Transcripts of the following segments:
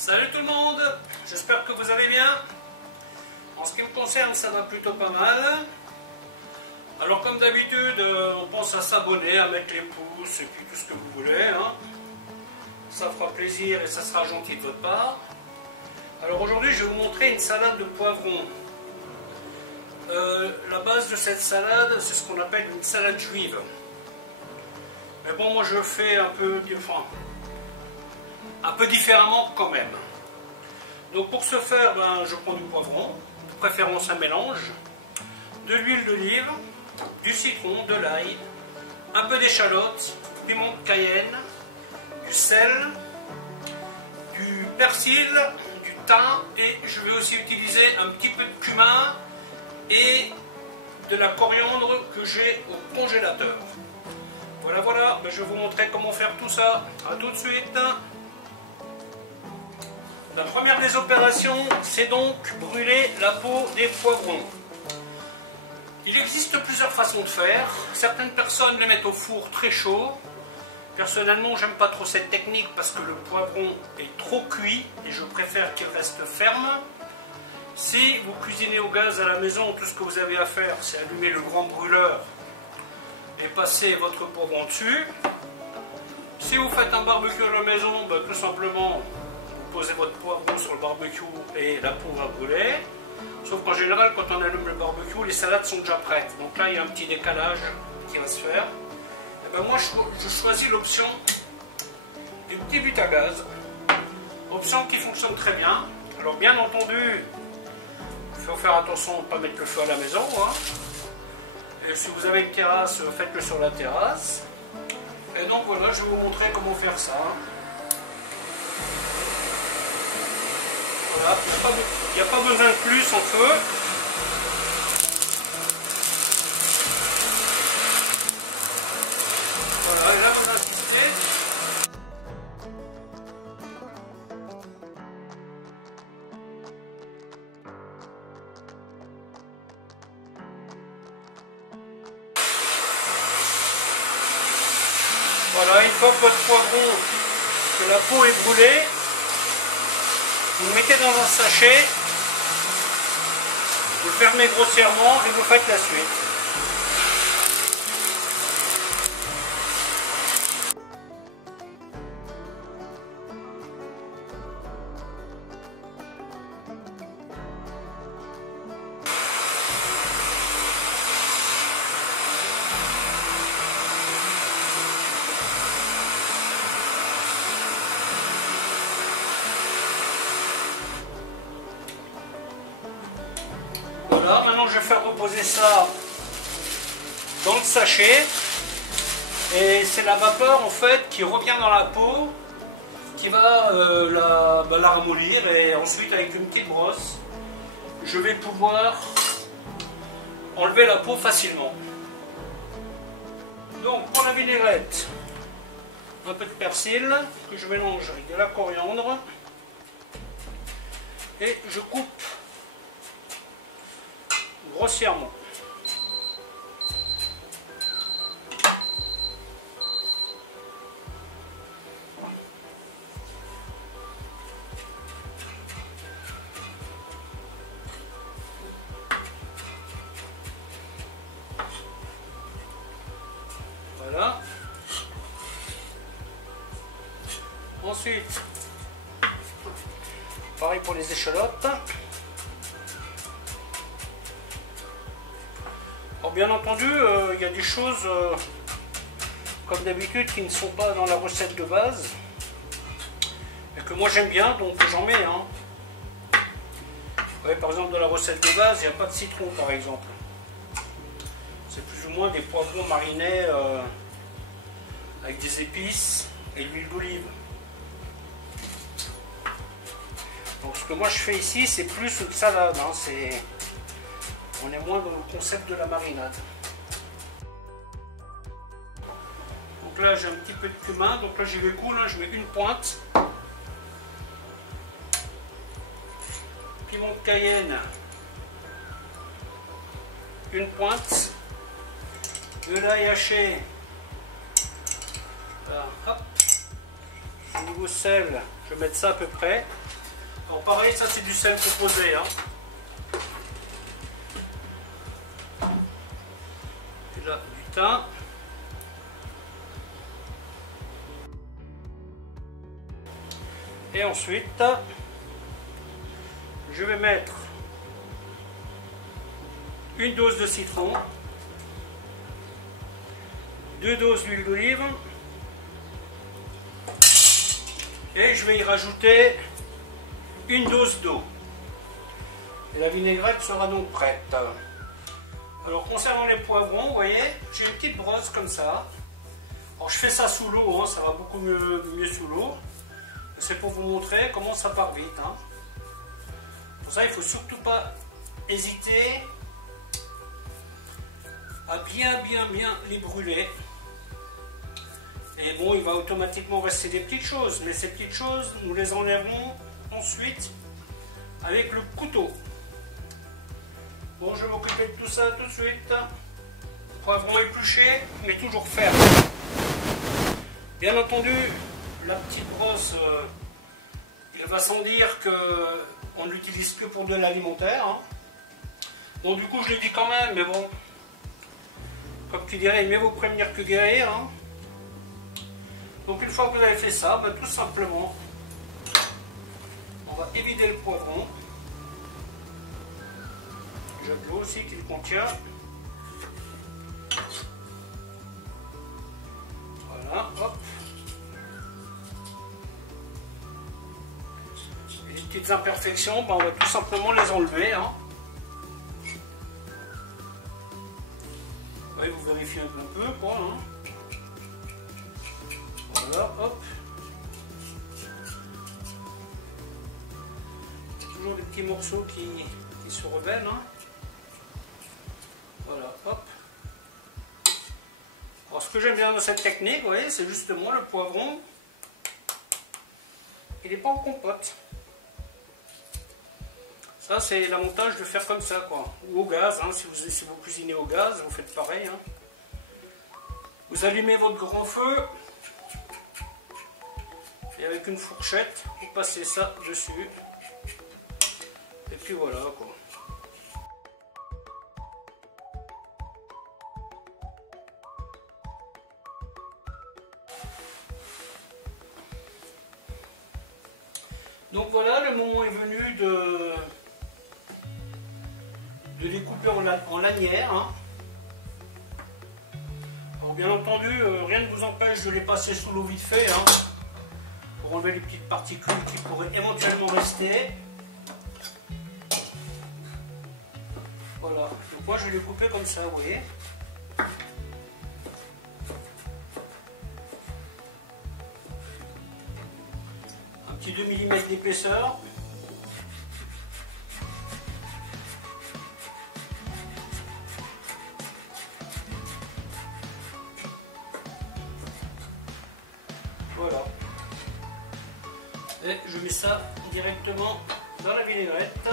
Salut tout le monde, j'espère que vous allez bien. En ce qui me concerne, ça va plutôt pas mal. Alors comme d'habitude, on pense à s'abonner, à mettre les pouces et puis tout ce que vous voulez. Hein. Ça fera plaisir et ça sera gentil de votre part. Alors aujourd'hui, je vais vous montrer une salade de poivrons. La base de cette salade, c'est ce qu'on appelle une salade juive. Mais bon, moi je fais un peu différemment quand même. Donc pour ce faire, je prends du poivron, de préférence un mélange, de l'huile d'olive, du citron, de l'ail, un peu d'échalote, du piment de Cayenne, du sel, du persil, du thym et je vais aussi utiliser un petit peu de cumin et de la coriandre que j'ai au congélateur. Voilà, je vais vous montrer comment faire tout ça. A tout de suite. La première des opérations, c'est donc brûler la peau des poivrons. Il existe plusieurs façons de faire. Certaines personnes les mettent au four très chaud. Personnellement, j'aime pas trop cette technique parce que le poivron est trop cuit et je préfère qu'il reste ferme. Si vous cuisinez au gaz à la maison, tout ce que vous avez à faire, c'est allumer le grand brûleur et passer votre poivron dessus. Si vous faites un barbecue à la maison, tout simplement, vous posez votre poivron sur le barbecue et la peau va brûler. Sauf qu'en général, quand on allume le barbecue, les salades sont déjà prêtes. Donc là, il y a un petit décalage qui va se faire. Et moi, je choisis l'option du petit but à gaz. Option qui fonctionne très bien. Alors bien entendu, il faut faire attention à ne pas mettre le feu à la maison. Hein. Et si vous avez une terrasse, faites-le sur la terrasse. Et donc voilà, je vais vous montrer comment faire ça. Voilà, il n'y a pas besoin de plus en feu. Voilà, et là vous insistez. Voilà, une fois que votre poivron, que la peau est brûlée, vous le mettez dans un sachet, vous le fermez grossièrement et vous faites la suite. Voilà, maintenant je vais faire reposer ça dans le sachet et c'est la vapeur en fait qui revient dans la peau qui va la ramollir et ensuite avec une petite brosse je vais pouvoir enlever la peau facilement. Donc pour la vinaigrette, un peu de persil que je mélange avec de la coriandre et je coupe grossièrement. Voilà. Ensuite, pareil pour les échalotes. Alors bien entendu, il y a des choses, comme d'habitude, qui ne sont pas dans la recette de base, et que moi j'aime bien, donc j'en mets. Hein. Ouais, par exemple, dans la recette de base, il n'y a pas de citron, par exemple. C'est plus ou moins des poivrons marinés avec des épices et l'huile d'olive. Donc ce que moi je fais ici, c'est plus une salade. Hein, on est moins dans le concept de la marinade. Donc là j'ai un petit peu de cumin, donc là j'y vais cool, hein, je mets une pointe. Piment de Cayenne, une pointe. De l'ail haché, voilà, hop. Au niveau sel, je vais mettre ça à peu près. Alors pareil, ça c'est du sel composé. Hein. Et là, du thym. Et ensuite, je vais mettre une dose de citron, 2 doses d'huile d'olive et je vais y rajouter une dose d'eau. Et la vinaigrette sera donc prête. Alors concernant les poivrons, vous voyez, j'ai une petite brosse comme ça. Alors je fais ça sous l'eau, hein, ça va beaucoup mieux sous l'eau. C'est pour vous montrer comment ça part vite. Hein. Pour ça, il ne faut surtout pas hésiter à bien les brûler. Et bon, il va automatiquement rester des petites choses, mais ces petites choses, nous les enlèverons ensuite avec le couteau. Bon, je vais m'occuper de tout ça tout de suite. Poivron épluché, mais toujours ferme. Bien entendu, la petite brosse, il va sans dire qu'on ne l'utilise que pour de l'alimentaire. Hein. Bon, du coup, je l'ai dit quand même, mais bon, comme tu dirais, mieux vaut prévenir que guérir. Hein. Donc, une fois que vous avez fait ça, tout simplement, on va évider le poivron. J'ai de l'eau aussi qu'il contient. Voilà, hop. Et les petites imperfections, on va tout simplement les enlever. Hein. Ouais, vous vérifiez un peu, quoi. Hein. Voilà, hop. Toujours des petits morceaux qui se rebellent. Hein. Voilà, hop. Alors, ce que j'aime bien dans cette technique, vous voyez, c'est justement le poivron. Il n'est pas en compote. Ça, c'est l'avantage de faire comme ça, quoi. Ou au gaz, hein. Si vous cuisinez au gaz, vous faites pareil. Hein. Vous allumez votre grand feu. Et avec une fourchette, vous passez ça dessus. Et puis voilà, quoi. Donc voilà, le moment est venu de découper en lanières. Hein. Alors bien entendu, rien ne vous empêche de les passer sous l'eau vite fait, hein, pour enlever les petites particules qui pourraient éventuellement rester. Voilà, donc moi je vais les couper comme ça, vous voyez. Petit 2 mm d'épaisseur. Voilà. Et je mets ça directement dans la vinaigrette.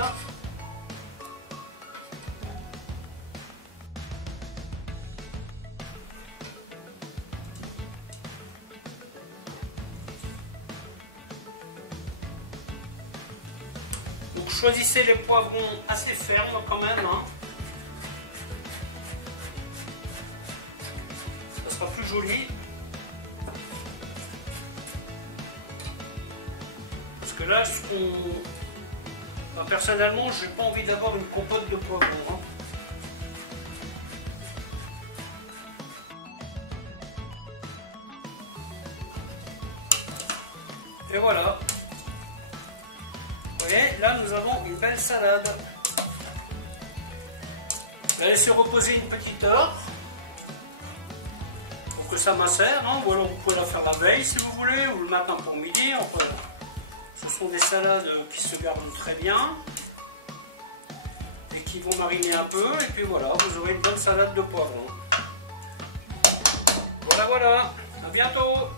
Donc choisissez les poivrons assez fermes quand même. Hein. Ça sera plus joli. Parce que là, personnellement, je n'ai pas envie d'avoir une compote de poivrons. Hein. Et voilà. Vous voyez, là nous avons une belle salade. Je vais laisser reposer une petite heure pour que ça macère, hein, ou alors vous pouvez la faire la veille si vous voulez, ou le matin pour midi. Enfin, ce sont des salades qui se gardent très bien et qui vont mariner un peu, et puis voilà, vous aurez une bonne salade de poivrons. Voilà, à bientôt.